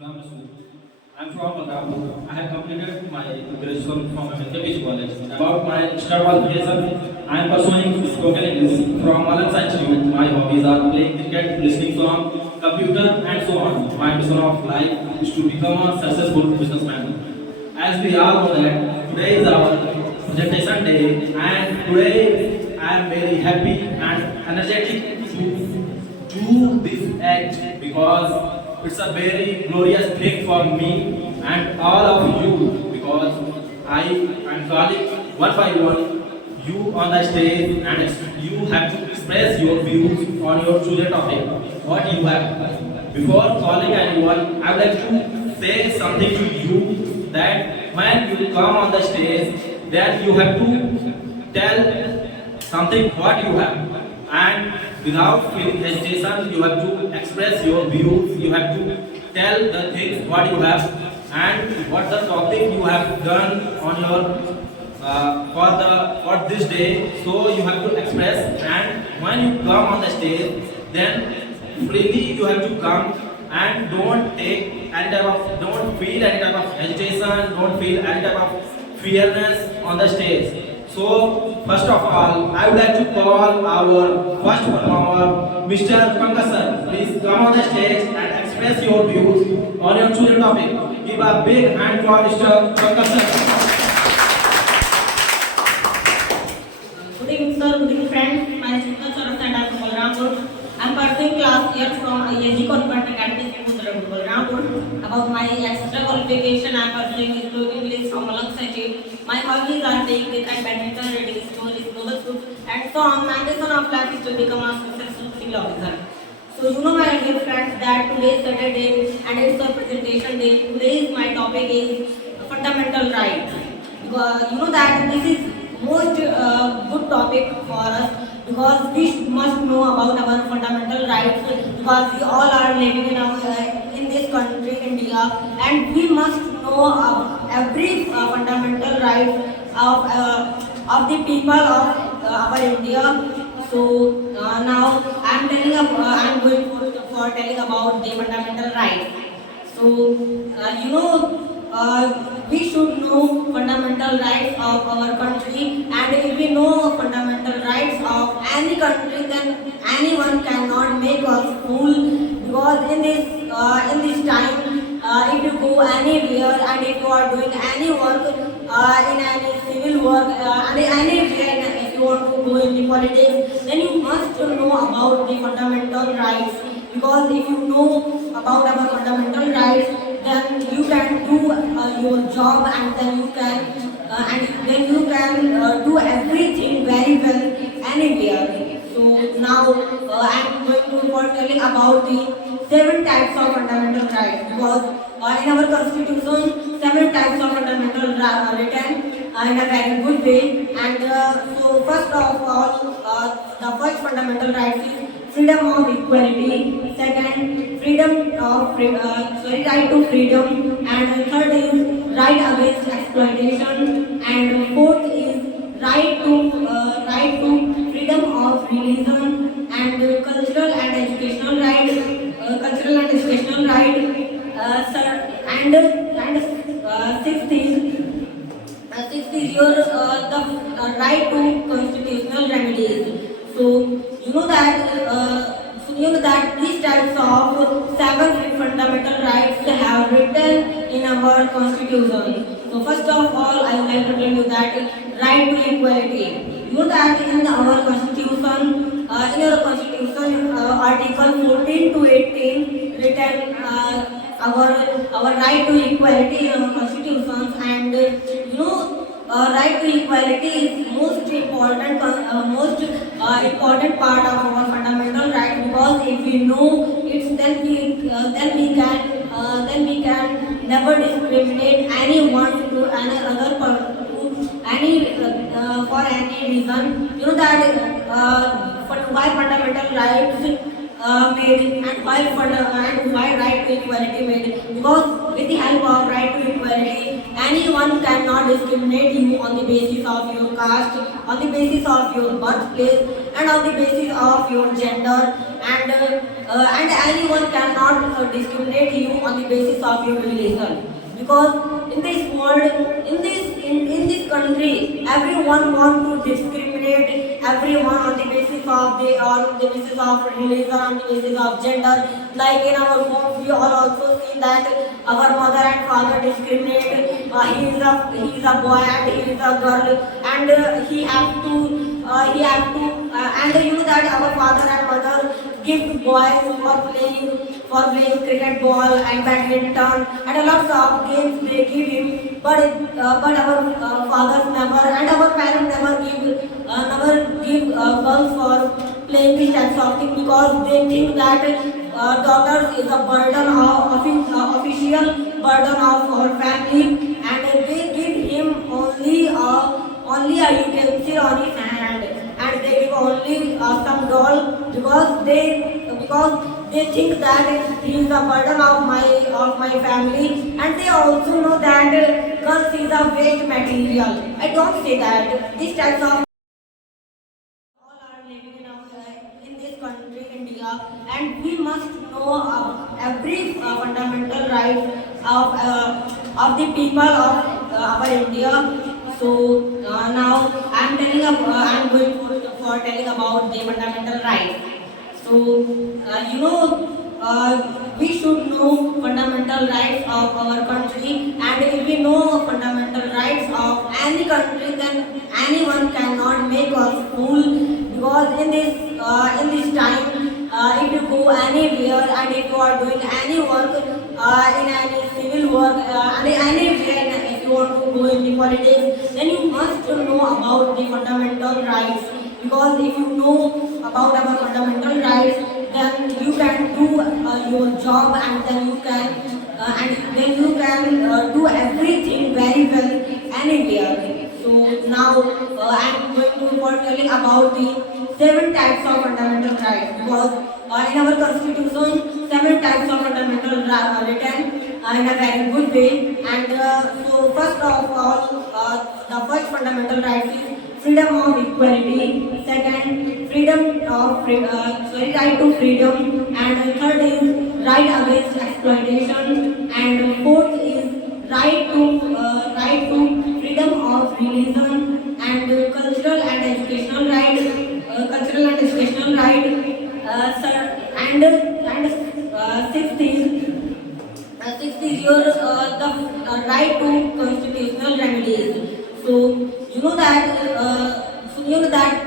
Ram School. I'm from Punjab. I have completed my graduation from MKBH College. About my extra qualification, I am pursuing spoken English from Malan Science Institute. My hobbies are playing cricket, listening song, computer, and so on. My mission of life is to become a successful businessman. As we all know that today is our presentation day, and today I am very happy and energetic to do this act because it's a very glorious thing for me and all of you because I am calling one by one you on the stage and you have to express your views on your chosen topic. What you have. Before calling anyone, I would like to say something to you that when you come on the stage, then you have to tell something what you have and without feeling hesitation you have to express your views, you have to tell the things what you have and what the topic you have done on your for this day, so you have to express and when you come on the stage then freely you have to come and don't feel any type of hesitation, don't feel any type of fearness on the stage. So, first of all, I would like to call our first performer, Mr. Pankaj sir. Please come on the stage and express your views on your chosen topic. Give a big hand for Mr. Pankaj sir. Good evening, sir. Good evening, friends. My name is Pankaj and I am from Balrampur. I am pursuing class here from ISG Convent Academy, Balrampur. About my extra qualification, I am pursuing spoken English from Malang City. My hobbies are playing cricket, badminton, reading stories, novels, books, and so on. My mission of life is to become a successful civil officer. So you know, my dear friends, that today is Saturday and it's a presentation day. Today's my topic is fundamental rights. Because you know that this is most good topic for us because we must know about our fundamental rights because we all are living in this country, India, and we must know every fundamental rights of the people of our India. So now I am going for telling about the fundamental rights. So we should know fundamental rights of our country, and if we know fundamental rights of any country, then anyone cannot make us fool. Because in this time, if you go anywhere and if you are doing any work in any civil work and anywhere, if you want to go in the politics, then you must know about the fundamental rights. Because if you know about our fundamental rights, then you can do your job and then you can do everything very well anywhere. So now I am going to for telling about the 7 types of fundamental rights because in our constitution 7 types of fundamental rights are written in a very good way. And so first of all, the first fundamental right is freedom of equality. Second, right to freedom. And third is right against exploitation. And fourth is right to freedom of religion. And cultural and educational right. Sixth is your the right to constitutional remedies. So you know that these types of 7 fundamental rights have written in our constitution. So first of all, I would like to tell you that right to equality. You know that in our constitution, article 14 to 18 written our right to equality in our constitutions, and right to equality is most important part of our fundamental right, because if we know it, then we can never discriminate anyone to any other for any reason. You know that why fundamental rights made and why right to equality made, because with the help of right to equality anyone cannot discriminate you on the basis of your caste, on the basis of your birthplace, and on the basis of your gender. And and anyone cannot discriminate you on the basis of your religion. Because in this world, in this country, everyone want to discriminate everyone on the basis of religion, on the basis of gender. Like in our home, we all also see that our mother and father discriminate. He is a boy and he is a girl, and he have to and you know that our father and mother give boys for playing cricket ball and badminton and a lot of games they give him, but our fathers never and our parents never give girls for playing these types of things, because they think that daughters is a burden official burden of our family, and they give him only a utensil on his hand, and they give only some doll, because they think that he is a burden of my family, and they also know that girls is a waste material. I don't say that. These types of all are living in this country, India, and we must know every fundamental right of the people of our India. So now I'm going for telling about the fundamental rights. So we should know fundamental rights of our country, and if we know fundamental rights of any country, then anyone cannot make us fool. Because in this time, if you go anywhere and if you are doing any work, in any civil work, and anywhere, if you want to go in the politics, then you must know about the fundamental rights. Because if you know about our fundamental rights, then you can do your job, and then you can do everything very well anywhere. So now I am going to for telling about the 7 types of fundamental rights, because in our constitution 7 types of fundamental rights are written in a very good way. And so first of all, the first fundamental right is freedom of equality. Second, right to freedom. And third is right against exploitation. And fourth is right to freedom of religion. And cultural and educational right. Sixth is your the right to constitutional remedies. So you know that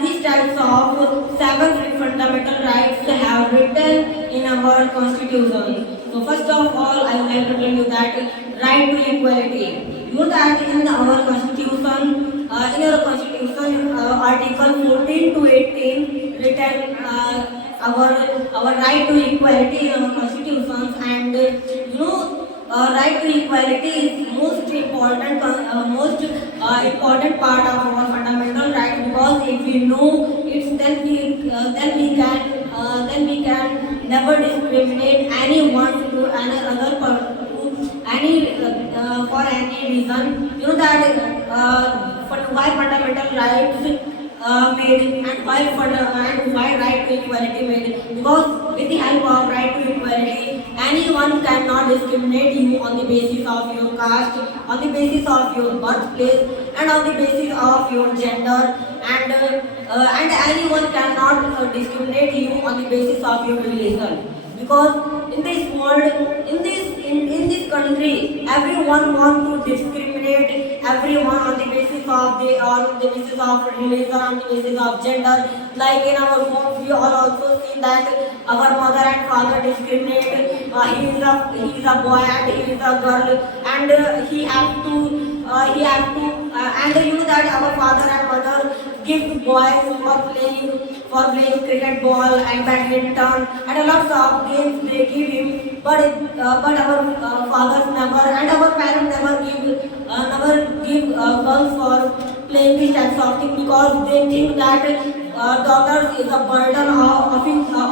these types of 7 fundamental rights have written in our constitution. So first of all, I would like to tell you that right to equality. You know that in our constitution, article 14 to 18 written our right to equality in our constitution. And right to equality is most important part of our fundamental right, because if we know it, then we can never discriminate anyone to another for any reason. You know that why fundamental rights made, and why right to equality made, because with the help of right to equality, anyone cannot discriminate you on the basis of your caste, on the basis of your birthplace, and on the basis of your gender, and anyone cannot discriminate you on the basis of your religion. Because in this world, in this country, everyone want to discriminate everyone on the basis of religion, on the basis of gender. Like in our home, we all also see that our mother and father discriminate. He is a boy and he is a girl, and he have to and you know that our father and mother give boys for playing cricket ball and badminton and a lot of games they give him, but our fathers never and our parents never give girls for playing these types of things, because they think that daughters is a burden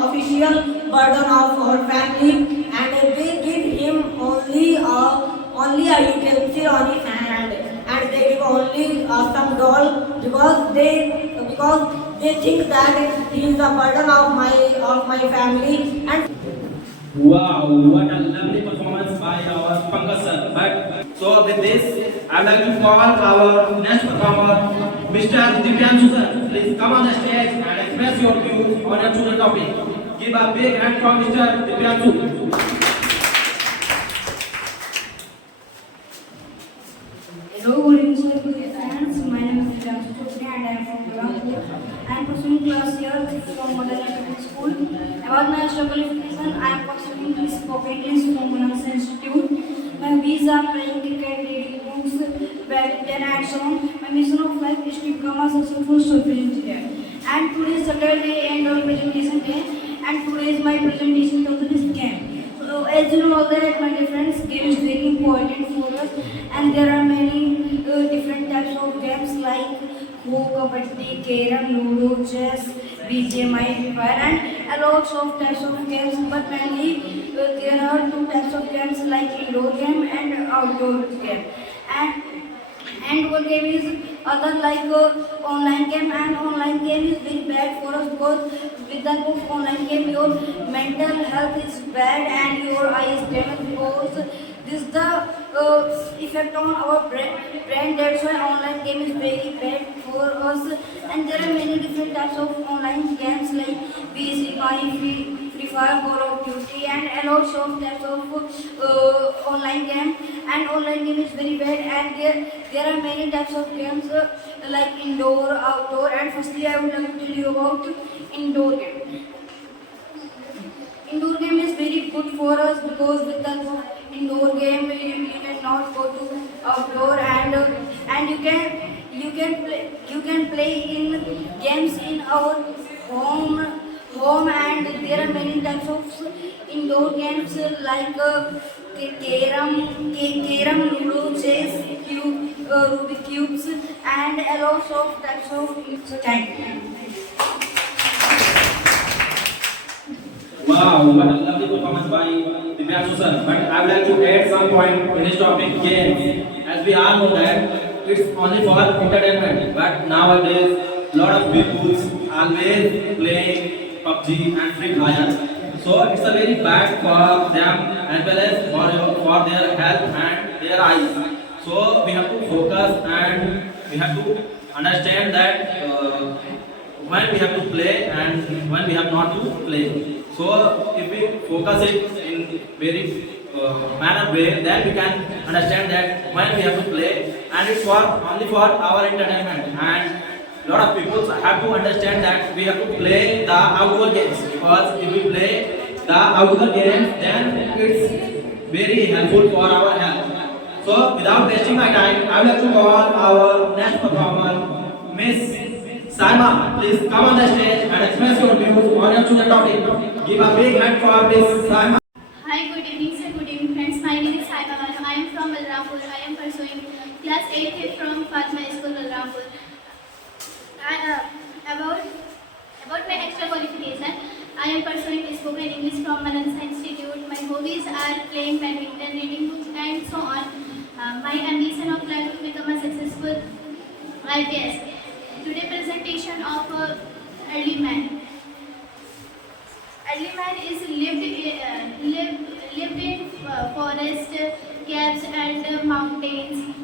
official burden of our family, and they give him only a utensil on his hand, and they give only some doll, because they think that he is a burden of my family. And Wow, what a lovely performance by our Pankaj sir. But so with this, I'd like to call our next performer, Mr. Divyanshu sir. Please come on the stage and express your views on your chosen topic. Give a big hand for Mr. Divyanshu. Hello, good evening, sir. Good evening, friends. My name is Priyanshu Chopra and I am from Durgapur. I am pursuing class here from Modern Academic School. About my extra qualification, I am pursuing this spoken English from Manasseh Institute. My hobbies are playing cricket, reading books, badminton and so on. My mission of life is to become a successful software engineer. And today is Saturday and our presentation day. And today is my presentation topic is game. So as you know that my dear friends, game is very important for us and there are many different types of games like Kho, Kabaddi, Carom, Ludo, Chess, BGMI, Free Fire and a lot of types of games but mainly there are two types of games like indoor game and outdoor game. And one game is other like online game and online game is very bad for us because with the of online game your mental health is bad and your eyes damaged because this is the effect on our brain that's why online game is very bad for us and there are many different types of online games like BGMI, Free Fire, Call of Duty and a lot of types of online game and online game is very bad and there are many types of games like indoor, outdoor and firstly I would like to tell you about indoor game. Indoor game is very good for us because with the indoor game you cannot go to outdoor and you can play in games in our home and there are many types of indoor games like carom, ludo, chess, Rubik cubes and a lot of types of games. Wow, what a lovely performance by Divyanshu sir. But I would like to add some point in this topic games. As we all know that it's only for entertainment. But nowadays, lot of people always play PUBG and Free Fire. So it's a very bad for them as well as for their health and their eyes. So we have to focus and we have to understand that when we have to play and when we have not to play. So if we focus it in very manner way, then we can understand that when we have to play and it's for only for our entertainment and lot of people have to understand that we have to play the outdoor games because if we play the outdoor games then it's very helpful for our health. So without wasting my time, I would like to call our next performer, Miss Saima. Please come on the stage and express your views on your chosen topic. Give a big hand for Miss Saima. Hi, good evening, sir. Good evening, friends. My name is Saima Manu. I am from Balrampur. I am pursuing class 8th from Fatima School, Balrampur. About my extra qualification, I am pursuing spoken English from Manasseh Institute. My hobbies are playing badminton, reading books, and so on. My ambition of life to become a successful IPS. Today presentation of early man. Early man is lived in forest, caves and mountains.